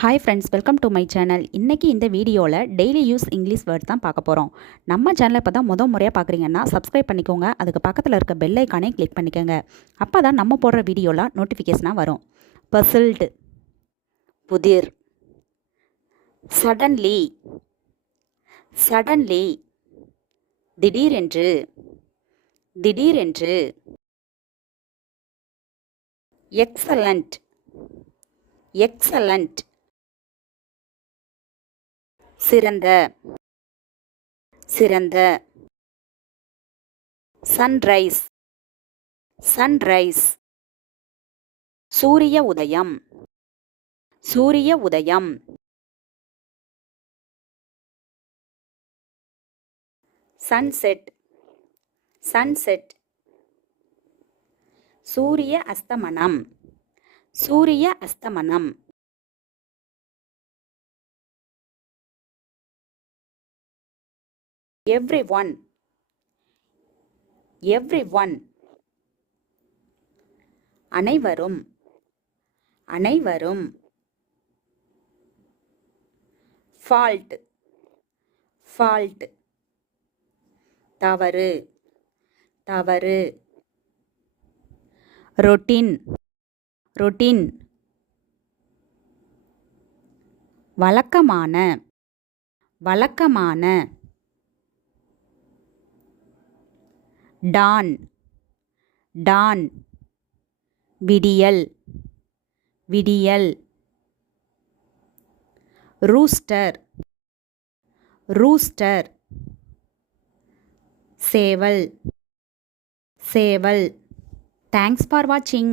Hi friends, welcome to my channel. இன்றைக்கி இந்த வீடியோவில் டெய்லி யூஸ் இங்கிலீஷ் வேர்ட் தான் பார்க்க போகிறோம். நம்ம சேனலை இப்போ தான் முறையாக பார்க்குறீங்கன்னா சப்ஸ்கிரைப் பண்ணிக்கோங்க. அதுக்கு பக்கத்தில் இருக்க பெல் ஐக்கானே கிளிக் பண்ணிக்கோங்க. அப்போ தான் நம்ம போடுற வீடியோலாம் நோட்டிஃபிகேஷனாக வரும். பசில்டு, புதிர். சடன்லி, சடன்லி, திடீரென்று, திடீரென்று. எக்ஸலண்ட், எக்ஸலண்ட், சிறந்த, சிறந்த. சன்ரைஸ், சன்ரைஸ், சூரிய உதயம், சூரிய உதயம். சன்செட், சன்செட், சூரிய அஸ்தமனம், சூரிய அஸ்தமனம். everyone, everyone, அனைவரும், அனைவரும். fault, fault, தவறு, தவறு. routine, routine, வழக்கமான, வழக்கமான. டான், டான், விடியல், விடியல். ரூஸ்டர், ரூஸ்டர், சேவல், சேவல். தேங்க்ஸ் ஃபார் வாட்சிங்.